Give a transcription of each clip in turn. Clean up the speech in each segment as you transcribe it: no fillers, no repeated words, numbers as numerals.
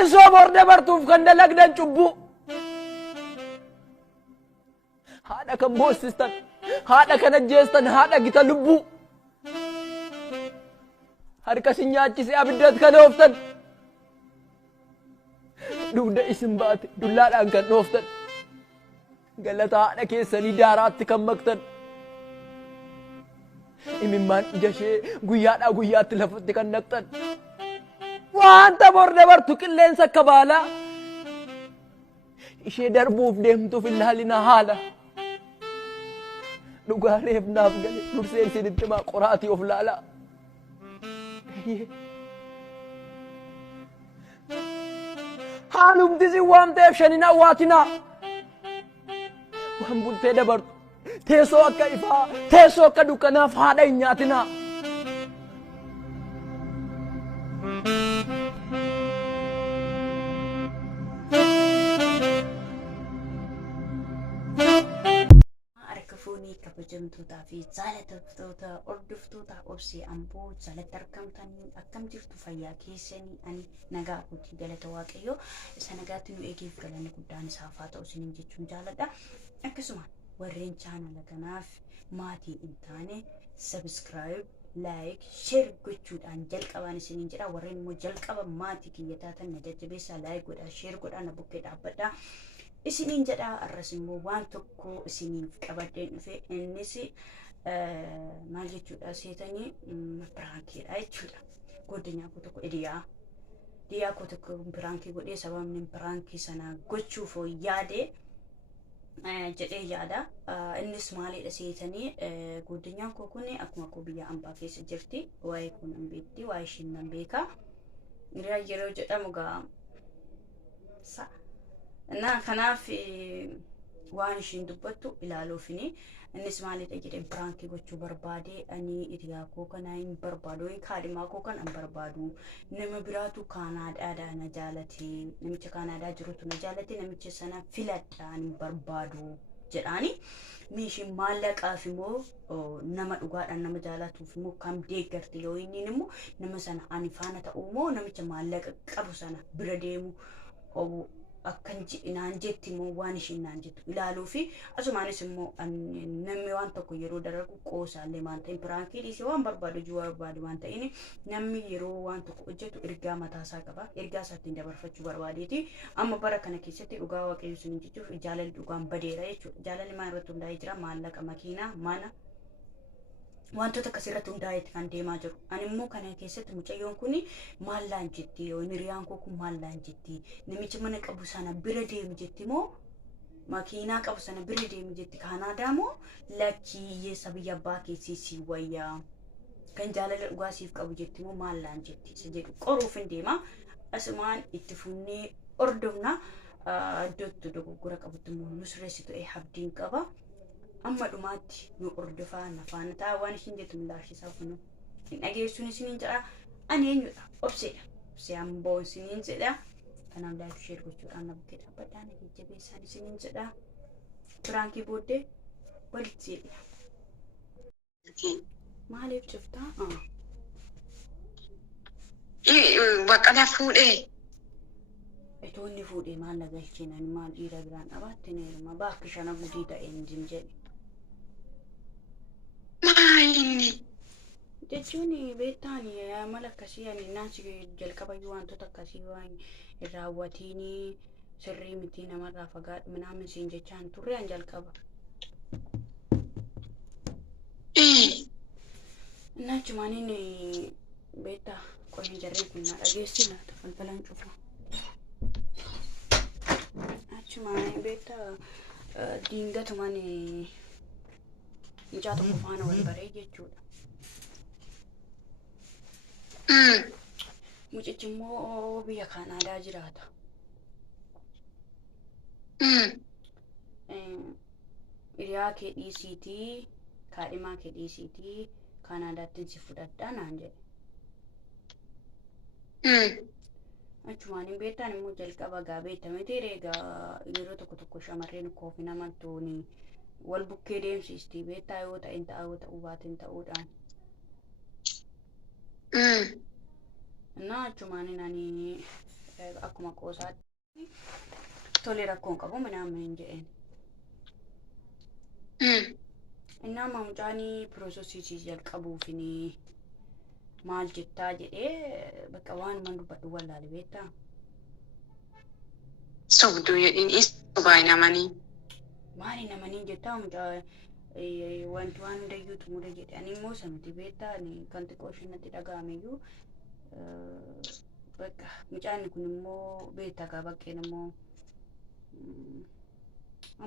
تيسو بورده برتوف كان دلقدن چبو هذا كان بوستستن هذا كان جيستن هذا جتا لبو harka sinyaachis abiddat kan ooftan dugda isin baate dullaadhaan kan dhooftan galataa haadha keessanii daaraatti kan maktan imimmaan ija ishee guyyaadhaa guyyaatti lafatti kan naqxan wanta bor dabartu qilleensa akka baalaa ishee darbuuf deemtuuf illaalina haala dhugaa reefnaaf gale dursee isinitti maa qoraatii of laalaa حالهم تزي وام تفشننا واتنا وهم بنتي دبر تيسو كيفا تيسو كدوكنا فادا نياتنا فوني كبجمتوتا في زالتوتا أردفتوتا أبسي أمبو زالت أركمتني أكم جرتو فيا كيسني أني نجاكوتي دلتا واقعيو سنجاتنو إيجيف كلنا قدان سافات أو سنين جتشون جالدا أكسمان ورين channel كناف ماتي إنتاني سبسكرايب لايك شير قتشود عن جلك أبان سنين جرا ورين مو جلك أبا ماتي كي يتاتا نجت بيسا لايك ودا شير قد أنا بوكيت أبدا isinin jedha arrasimmoo waan tokko isiniif qabadeen dhufe innis maal jechuudha seetanii piraankiidha jechuudha godinyaa koo tokko diyaa koo tokko piraankii godhee sababni piraankii sana gochuuf yaade jedhee yaada innis maalidha seetanii godinyaan koo kun akkuma koo biyya ambaa keessa jirti waa'ee kun hin beekti waa'ee ishiin nan beeka yeroo jedhamu gaa na kanaaf waan ishiin dubbattu ilaaluufini innis maalidha jedheen pirankii gochuu barbaade ani iriyaa koo kana hin barbaadu kaadhimaa koo kan hin barbaadu nama biraatu kaanaadaadhaa na jaalate namicha kaanaadaa jirutu na jaalate namicha sana filadhaan hin barbaadu jedhaani meeshiin maallaqaaf immoo nama dhugaadhaan nama jaalatuuf immoo kam deeggarti yoo inni immoo nama sana ani faana ta'uu immoo namicha maallaqa qabu sana bira deemu akkan naan jetti immoo waan ishiin naan jettu ilaaluu fi asumaanis immoo namni waan tokko yeroo daragu qoosaallee waan ta'in piraankii dhiisee waan barbaadu juu barbaadu waan ta'in namni yeroo waan tokko hojjetu ergaa mataasaa qaba ergaa isaatiin dabarfachuu barbaadeeti amma bara kana keessatti dhugaa waaqayyo sun jechuuf jaalalli dhugaan badeera jechuudha jaalalli maal irratti hundaa'ee jira maallaqa makiinaa mana wantoota akkasirratti hundaa'eeti kan deemaa jiru ani immoo kana keessatti mucayyoon kun maallaan jetti yoo hiriyaan koo kun maallaan jetti namicha mana qabu sana bira deemu jetti moo makiinaa qabu sana bira deemu jetti kaanaadaa moo lakkii hiyyeessa biyya abbaa keessii si wayyaa kan jaalala dhugaa siif qabu jetti moo maallaan jetti isa jedhu qoruuf hin deema asumaan itti funnee ordofna iddootti dogoggora qabutti immoo nusreessitu abdiin qaba amma dhumaatti nu ordofaa nafaana ta'a waan ishiin jettu milaashisaa kunu hin dhageessuun isiniin jedha ani eenyudha obseedha obsee amboo isiniin jedha kanaaf laayif sheer gochuudhaan na bukkee dhaabbadhaan jajjabeessaan isiniin jedha piraankii booddee walitti seedha maaliif cuftaa baqqala fuudhee itoonni fuudhee maal nagalchinan maal dhiira biraan dhabaatti neeruma baakki shana gudii ta'een jedhe maayini jechuun beektaan mala akkasii ani naasi jalqabayyuu wantoota akkasii waan raawwatiin sirrii miti namarraa fagaadhu minaamin siin jechaan turre an jalqaba naachumaanin beektaa qoyin jarreen kun na dhageessi laata falfalaan cufa naachumaanin beektaa diingatumaan mucaa tokko faana wal baree jechuudha mucichi immoo biyya kaanaadaa jiraata hiriyaa kee dhiisiitii kaadhimaa kee dhiisiitii kaanaadaatti si fudhadhaa naan jedhe achumaan beektaan immoo jalqaba gaabeettamete reegaa yeroo tokko shamarreen koofi namantuuni wal bukkee deemsiistii beektaa yoo ta'in ta'uu baatin ta'uudhaan እና አቹማንን አኒ akkuma qoosaatti tole rakkoon qabu minaamin jedheen. Innaa mucaanii piroosesii jalqabuufini maal jettaa jedhee bakka waan man dubbadhu wallaale beektaa. Sobduu jedhin sobaa namanii. Maali namanii jettaa mucaa wanti waan hundayyuu xumure jedhe ani immoo samiti beektaa kan xiqqoo ishiinatti dhaga'ameyyuu bakka mucaanni kun immoo beektaa gaa baqqeen immoo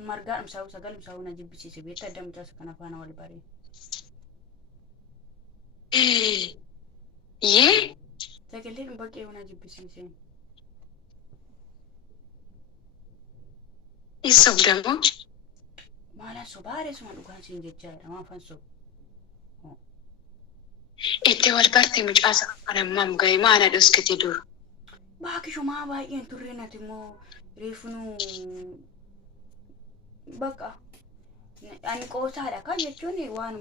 margaa dhumsaa'uu sagal dhumsaa'uu na jibbisiise beektaa adda mucaasa kan afaan wal baree. Yee? Sagalee baqqee na jibbisiise. Sobdamoo? Maalaan sobaaree suma dhugaan siin jechaa jedha maafan soba. Itti wal bartee mucaasa kana mam ga'e maana dhoskite dura. Baakishumaa baay'een turree nati immoo reefunuu bakka ani qoosaadha kan jechuun waan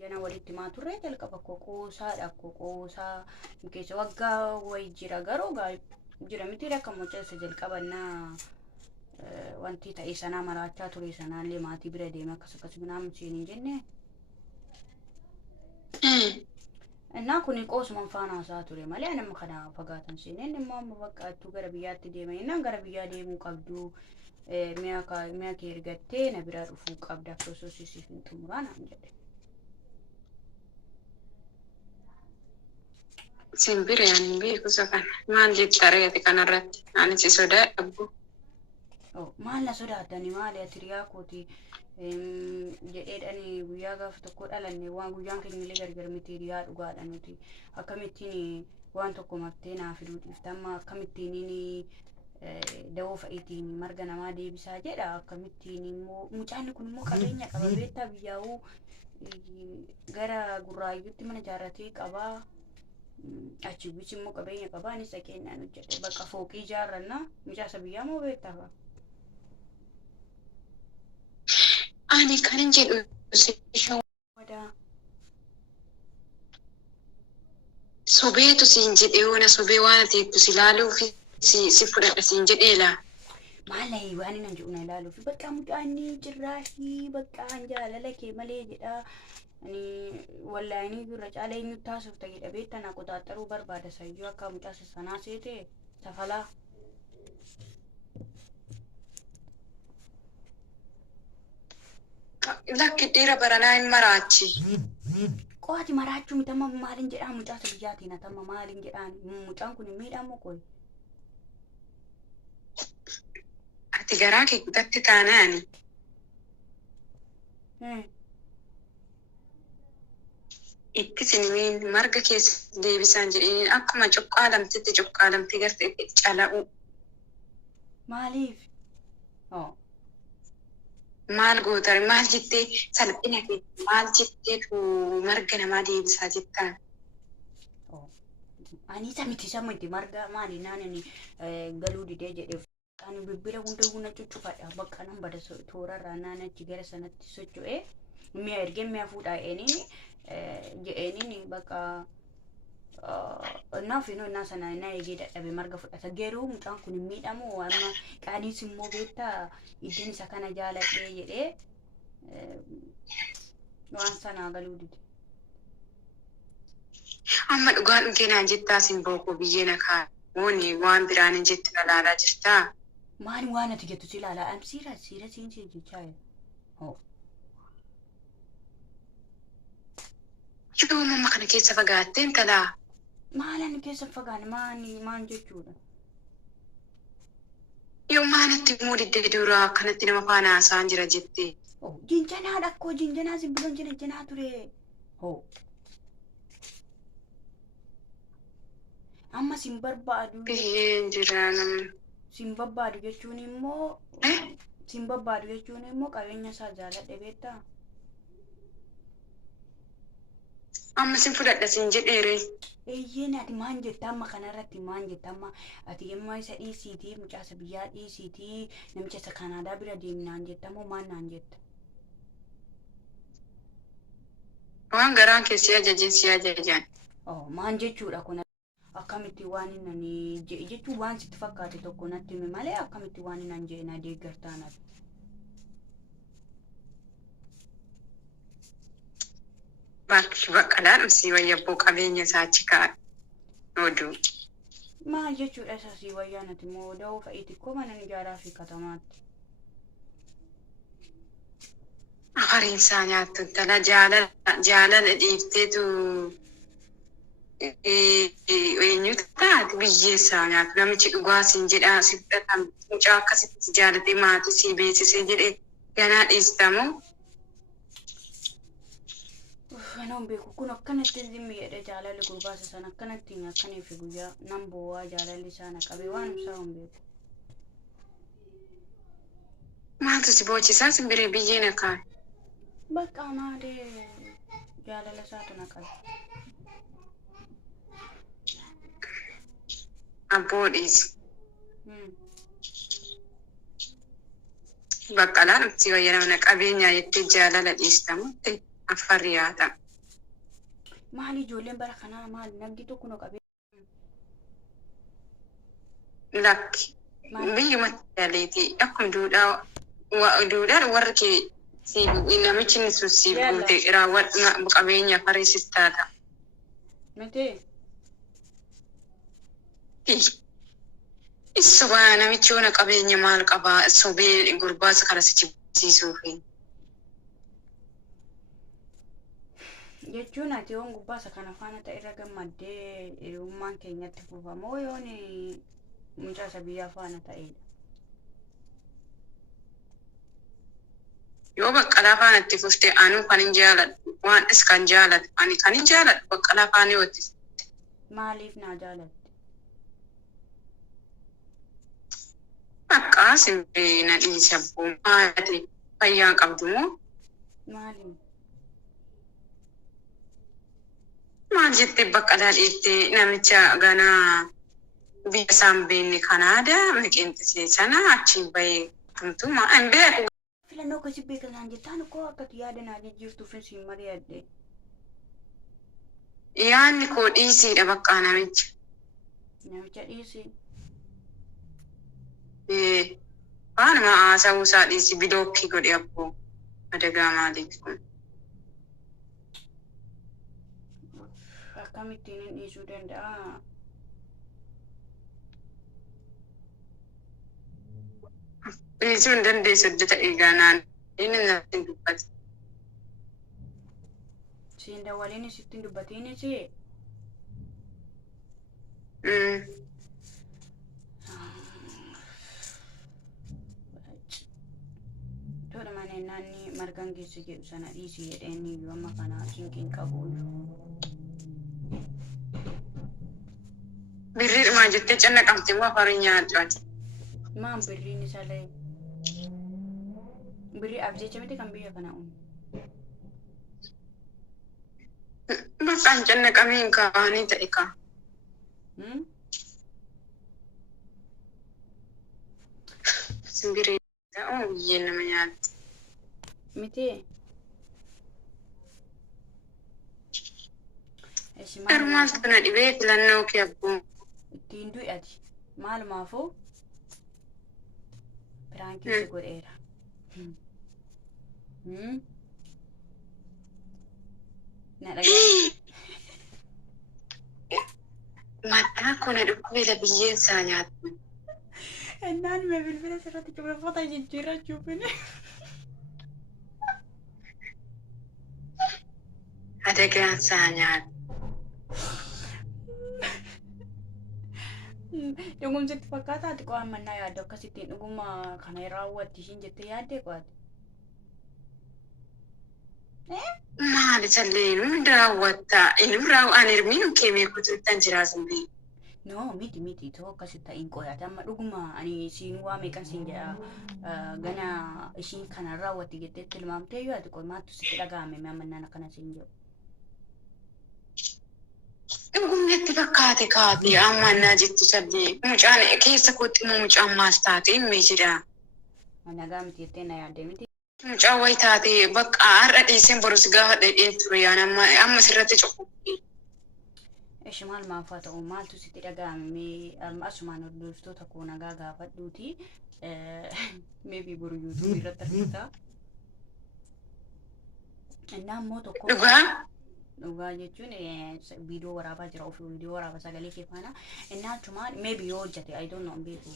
jana walitti maa turree jalqaba koo qoosaadha koo qoosaa keessa waggaa wayi jira garuu jira miti rakka mucaasa jalqabannaa wanti ta'e sanaa maraachaa ture sanaallee maatii bira deeme akkas minaamu siin hin jenne. Innaa kun qoosuman faana haasaa ture malee nama kana fagaatan seeneen immoo amma bakka attuu gara biyyaatti deema innaan gara biyyaa deemuu qabdu mi'a kee ergattee na biraa dhufuu qabda piroosesii hin xumuraa naan jedhe. Simbiree ani beekusa kana maal jetta reeti kanarratti ani si sodaadhabbu. Maal na sodaatani maali ati riyaa kooti jedheedhani guyyaa gaafa tokko dhalanne waan guyyaan keenyallee gargar miti riyaa dhugaadha nuti akkamittiin waan tokko maftee naa fiduu dhiiftamma akkamittiin dawoo fa'iitiin marga namaa deebisaa jedha akkamittiin immoo mucaanni kun immoo qabeenya qaba beektaa biyyaa'uu gara gurraayyuutti mana ijaarratee qabaa achi bichi immoo qabeenya qabaa anis dhaqeennaan hojjedhe bakka fooqii ijaarranna mucaasa biyyaa moo beektaa? Ani kan jedhu sobeetu siin jedhee oona sobee waan ateettu si ilaaluuf si fudhadha siin jedheela. Maalay waan nan jedhu na ilaaluuf bakka mucaanni jirraashii bakka jaalala kee malee jedha ani wallaayini irra caalee eenyu taasifta jedha beektaa na qoxaaxaruu barbaada sayyuu akka mucaasa sanaa seete safalaa. Lakki dhiira baranaa hin maraachi. Qo'aati maraachuu mitamma maaliin jedhaa mucaasa biyyaatiin hatamma maaliin jedhaan mucaan kun hin miidhamu qoy. Ati garaa kee gudatti taanaani. Itti sinimiin marga keessa deebisaan jedhanii akkuma cuqqaalamtitti gartee cala'u. Maaliif? Maal gootare maal jettee salphina kee maal jetteetu marga namaa deebisaa jettaan. Ani samiti samiti marga maali naanani galuu didee jedheef ani bibbira hunda guna cuccufadha bakka nan bada toorarraa naanachi gara sanatti socho'ee mi'a ergee mi'a fuudhaa jedheeniin bakka naaf innaa sana innaa eegee dadhabe marga fudhata garuu mucaan kun hin miidhamu amma qaaniis immoo beektaa iddeen isa kana jaaladhee jedhee waan sanaa galuu dide. Amma dhugaan dhugeenaan jettaa sin bookoo biyyee nakaa mooni waan biraan hin jetti ilaalaa jirtaa. Maali waan ati jettu si ilaalaa am siira siin jechaa jira. Yoo mamma kana keessa fagaatteen talaa. Maalan keessa fagaanne maan jechuudha. Yoo maanatti immoo diddee duraa akkanatti nama faana haasaan jira jettee. Jinjanaa dhakkoo jinjanaa simbiloon jinjanaa ture. Amma sin barbaadu. Biyyeen jira namni. Sin barbaadu jechuun immoo qabeenya isaa jaaladhe beektaa. Amma sin fudhadha sin jedheere. Eeyyeen ati maan jetta amma kanarratti maan jetta amma ati yemmaa isa dhiisiitii mucaasa biyyaa dhiisiitii namicha isa Kanaadaa bira deemnaan jetta moo maan naan jetta? Waan garaan keessi ajajeen si ajajaan. Maan jechuudha kun akkamitti waan inni jechuun waan sitti fakkaate tokko natti hime malee akkamitti waan inni jee na deeggartaan Baqqalaan si wayyaboo qabeenya isaa achi kaa'e oduu. maal jechuudha isa si wayyaanati moo da'oo fa'iiti koo mana ijaaraa fi katamaatti. Afariin isaa nyaattu tala jaalala dhiifteetu eenyutu taate biyyeessaa nyaatu namichi dhugaasiin jedhaa si fudhatan mucaa akkasitti jaalatee maatii si beeksisee jedhee ganaa dhiistamu. Kanaan beeku kun akkanatti zimmi jedhee jaalalli gurbaasa sana akkanatti akkaniif guyyaa nan boo'aa jaalalli sana qabee waan isaa hin beeku. Maaltu si boochisaa simbiree biyyee na kaa'e? Bakka maadee jaalala isaatu na qabe. Abboo dhiisi. Baqqalaan si wayyana qabeenyaa jettee jaalala dhiistamutti affarri yaata. Maali ijoolleen bara kanaa maali nagdi tokko no qabee. Lakki biyyuma jaaleeti akkuma duudhaan warra kee namichi inni sun siif guute raawwadhu qabeenya fariisis taata. Miti. Sobaa namichi yoona qabeenya maal qabaa sobee gurbaasa kana si jibbisiisuufi. Jechuun ati yoon gurbaasa kana faana ta'e irra gammaddee hiriyummaan keenyatti fuufamoo yoon mucaa isa biyyaa faana ta'edha. Yoo baqqalaa faana itti fuftee anuu kan hin jaaladhu waan is kan jaalatu ani kan hin jaaladhu baqqalaa faana yoo itti fufte. Maaliif naa jaalatte? Akka simbee na dhiisa abboo maali fayyaa qabdu moo? Maali? Maal jettee baqqalaa dhiittee namicha ganaa biyya isaan beekne Kanaadaa maqeenxisee sana achiin bahee tumtuma hin beeku. Filannoo akkasii beekan jettaan koo akkati yaada naa jijjiirtuuf siin mari'adhe. Yaanni koo dhiisiidha baqqaa namicha. Namicha dhiisii. Waanuma haasawuu isaa dhiisi bidookkii godhe abboo adagaa maaliif kun. Akkamittiin hin dhiisuu danda'a? Dhiisuu hin dandeessu hojjeta eeganaan inni natti hin dubbate. Siin dawwaliin sitti hin dubbatiinis? Tola mana naanni margaan keessa jedhu sana dhiisii jedheen iyyuu amma kana sinqiin qabu. Birriidhumaa jettee cannaqamte moo afaan nyaadhu ati? Maan birriin isaallee birrii abjecha miti kan biyya kana uumu. Baqqaan cannaqamiin kaa'anii ta'e kaa. Simbiree ta'uu biyyeen nama nyaatti. Miti. Maaltu na dhibee filannoo kee abboo. Ittiin du'ati maalumaafuu biraankii si godheera. Na dhagaa'e. Mataa kona dhukkubeela biyyeensaa nyaattu. Ennaan mee bilbila sirratti cufaffata jijjiirrachuufin. Adagaan saa nyaatu. Dhugumsitti fakkaata ati qo'aan mannaa yaaddu akkasittiin dhuguma kana raawwatti ishiin jettee yaaddee qo'ate. Maali sallee nu raawwattaa inni raawwaan hirmiinu keemee kutuuttan jiraasan bee. No miti too akkasitti ta'in qo'ate amma dhuguma ani siin waa meeqan siin jedha gana ishiin kana raawwatti jettee tilmaamtee yoo ati qo'maattu sitti dhaga'ame mannaan akkana siin jedhu. Dhugumatti fakkaate kaate amma naa jettu sallee mucaan keessa kootti immoo mucaan maas taate himmee jedha. Nagaa miti jettee na yaadde miti. Mucaan wayi taate bakka har'a dhiiseen borus gaafa dhedheen ture yaan amma sirratti cuquuqee. Ishi maal maafaa ta'u maaltu sitti dhaga'ame asumaan hordoftoota koo nagaa gaafadhuuti maybe boru YouTube irratti argita. Innaa immoo tokko dhugaa jechuun viidiyoo waraabaa jira ofii viidiyoo waraabaa sagalee kee faana innaa achumaan maybe yoo hojjate I don't know beeku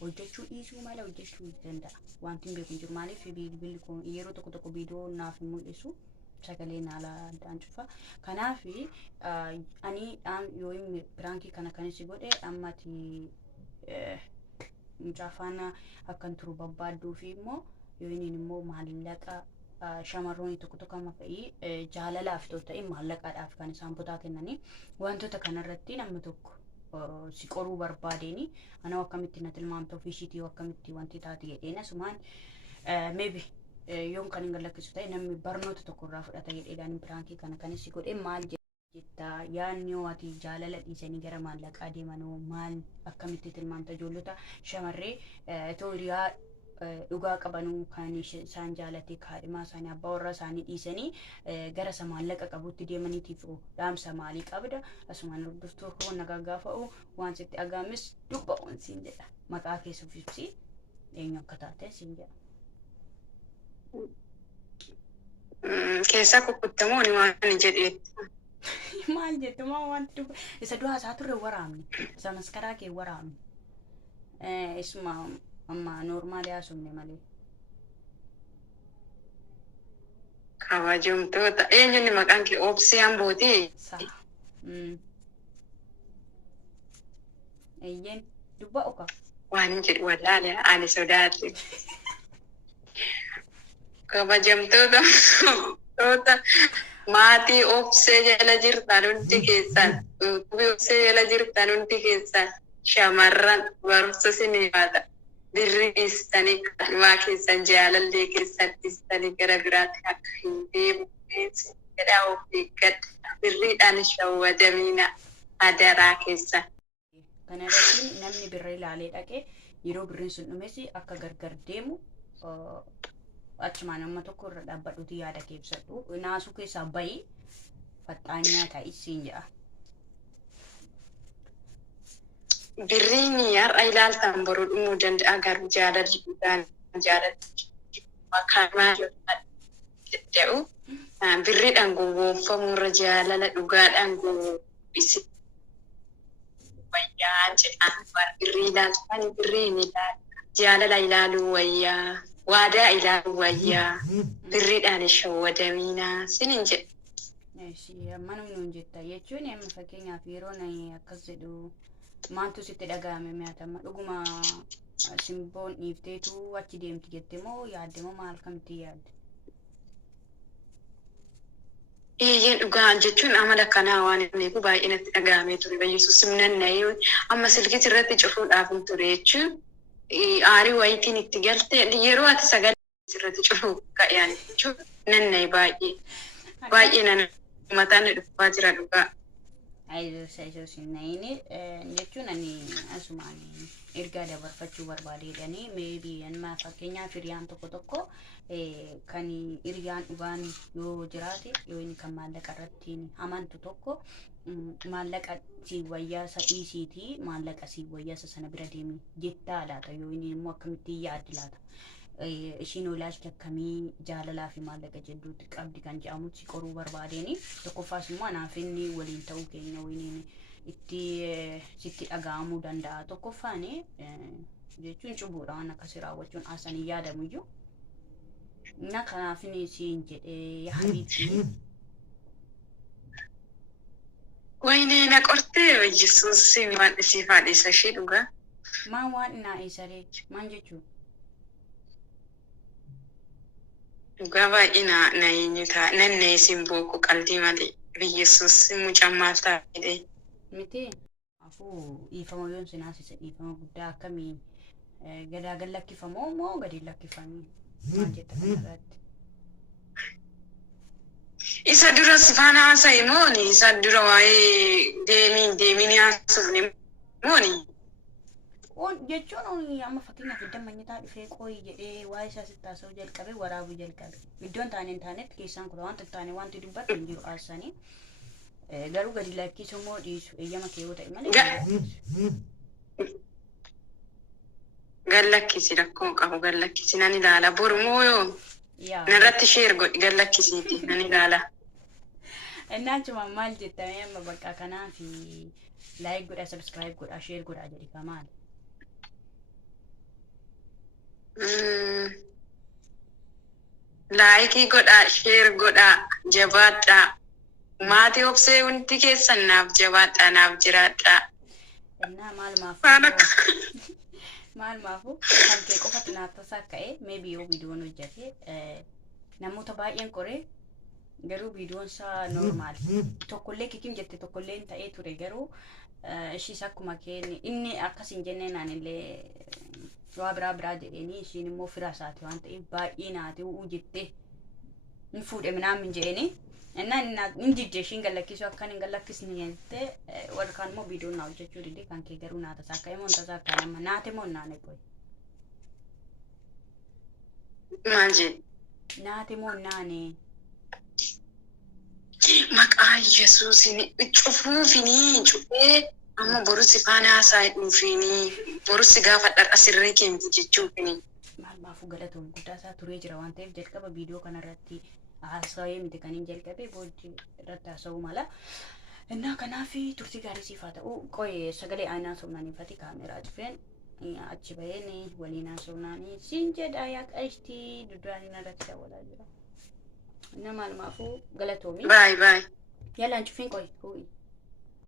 hojjechuu dhiisuu mala hojjechuu danda'a wanti hin beeku jiru maaliif bilbilli kun yeroo tokko viidiyoo naaf hin mul'isu sagalee naala addaan cufa kanaaf ani yoo inni piraankii kana kanis godhe ammati mucaafaana akkan turu babbaaduu fi immoo yoo inni immoo maallaqa shamarroonni tokko amma fa'i jaalalaaf ta'e maallaqaadhaaf kan isaan botaa kennanii wantoota kanarratti namni tokko si qoruu barbaadeeni ana akkamitti na tilmaamta ofiishiitii akkamitti wanti taati jedheen asumaan maybe yoon kan hin galakkisu ta'e namni barnoota tokko irraa fudhata jedheedhaan piraankii kana kanis godhe maal jetta yaanni yoo ati jaalala dhiisanii gara maallaqaa deemanoo maal akkamitti tilmaamta ijoollota shamarree itoo hiriyaa dhugaa qabanuu kan isaan jaalate kaadhimaa isaanii abbaa warra isaanii dhiisanii gara isa maallaqa qabutti deemaniitiif dhaamsa maalii qabda asumaan hordoftuu koo nagaa gaafa'u waan sitti agaamis dubba'uun siin jedha maqaa keessuuf ibsi eenyu akka taate siin jedha. Keessaa kukkuttamoo ni waan jedheetti. Maal jettu maa wanti dubba isa du'aa isaa turre waraabni isa maskaraa kee waraabni isuma amma normaali haasofne malee. Kabajamtoota eenyuun maqaan kee Obsee Ambooti. Eeyyeen dubba oka. Waan jedhu wallaalee ani sodaadhe. Kabajamtoota maatii Obsee jala jirtan hundi keessan Obsee jala jirtan hundi keessan shamarran barumsa siniifaata. Birri dhiistanii kaadhimaa keessan jaalallee keessan dhiistanii gara biraatti akka hin deemne jedhaa of eeggadha. Birriidhaan shawwadamiina adaraa keessan. Kana irratti namni birra ilaalee dhaqee yeroo birriin sun dhumes akka gargar deemu achumaan amma tokko irra dhaabbadhuuti yaada keebsadhu. Naasuu keessaa bayi faxaanyaa ta'e siin jedha. Birriin har'a ilaaltan boruu dhumuu danda'a garuu jaalalluudhaan makaanaa jedhu birriidhaan gowwoomfamuurra jaalala dhugaadhaan gowwoomfisi wayyaa jedhaan birrii ilaaltan birriin ilaala jaalala ilaaluu wayyaa waadaa ilaaluu wayyaa birriidhaan shawwadamiinaa sinin jedha. Manuma nuun jetta jechuun amma fakkeenyaaf yeroo akkas jedhu maaltu sitti dhaga'ame mi'aatama dhuguma simboon dhiifteetu achi deemti jette moo yaadde moo maal kamitti yaadde? Eeyyeen dhugaa jechuun amala kanaa waan inni baay'ee natti dhaga'amee ture Yesuus simnanna'ee amma silkii irratti cufuudhaaf ture jechuun aarii wayitiin itti galte yeroo ati sagalee irratti cufuu ka'aan jechuun nanna'e baay'ee nan mataan dhufaa jira dhugaa. Yesuus na'ini jechuun ani asumaan ergaa dabarfachuu barbaadeedhani maybe amma fakkeenyaaf hiriyaan tokko kan hiriyaan dhugaan yoo jiraate yoo inni kan maallaqa irratti amantu tokko maallaqa si wayyaasa dhiisiitii maallaqa si wayyaasa sana bira deemi jettaa laata yoo inni immoo akkamitti yaaddi laata ishiin olaalchi akkamii jaalalaa fi maallaqa jedhuutti qabdi kan jedhamutti qoruu barbaadeeni tokkoffaas immoo anaaf inni waliin ta'uu keenya waliin itti sitti dhaga'amuu danda'a tokkoffaan jechuun cubuudha waan akkasii raawwachuun asanii yaadamuyyuu na kanaaf inni siin jedhee yaaditti. Wayne na qortee Yesuus waan isiif haadhisa ishee dhugaa. Maan waan naa eessaree maan jechuun? Dhugaa baay'ee na eenyutaa nannee simbooko qalbii malee Yesuus mucaan maal taa'edhe. Miti afuu dhiifama yoon sinaasisa dhiifama guddaa akkamii gadaagan lakkifamoo moo gadi lakkifamii maal jetta kanarratti? Isa dura sifaana haasa'e mooni isa dura waa'ee deemiin haasofne mooni. Jechuun amma fakkeenyaaf iddoo manyataa dhufee qooyi jedhee waa'ee isaa sitti haasa'uu jalqabe waraabuu jalqabe iddoon taane hin taanetti keessaan kudha wanta taane wanti dubbatu hin jiru haasanii garuu gadi lakkisuu moo dhiisu eeyyama kee yoo ta'e malee gallakkisi rakkoo qabu gallakkisi nan ilaala bormoo yoo yaa narratti share godhi gallakkisiiti nan ilaala. Innachuma maal jettame amma bakka kanaa fi like godha subscribe godha share godha jedhi kamaan. Like godha share godha jabaadha. Maatii obsee hundi keessan naaf jabaadha naaf jiraadha. Innaa Faana maal maafu kan kee qofatu naaf tasaa ka'e maybe yoo viidiyoon hojjete namoota baay'een qoree garuu viidiyoon isaa normaal tokkollee kikim jette tokkollee ta'ee ture garuu ishiis akkuma keenya inni akkas hin jennee naan illee waa biraa jedheeni ishiin immoo fira isaati waan ta'eef baay'ee naati uu jettee hin fuudhe minaan hin jedheeni innaan hin jijjee ishiin gallakkisuu akkan hin gallakkisne jettee warkaan immoo viidiyoon naa hojjechuu dide kan kee garuu naata isaa ka'e moo tasaa ka'e amma naate moo naane qoy maal jedhe naate moo naane maqaa Yesuusin cufuufini cufee amma borusi faana haasaa dhuufini borusi gaafa dhar asirree keemti jechuufini. Maal maafu galatoon guddaa isaa turee jira waan ta'eef jalqaba viidiyoo kanarratti haasawee miti kan hin jalqabe booddee irratti haasawuu mala. Innaa kanaaf turtii gaarii siif haa ta'u qo'ee sagalee aanaa somnaaniifati kaameeraa cufeen achi baheen waliin haasawnaanii siin jedha yaa qashtii duduraan irratti daawwataa jira. Nama maafu galatoomi. Bye. Yalla cufeen qo'ee.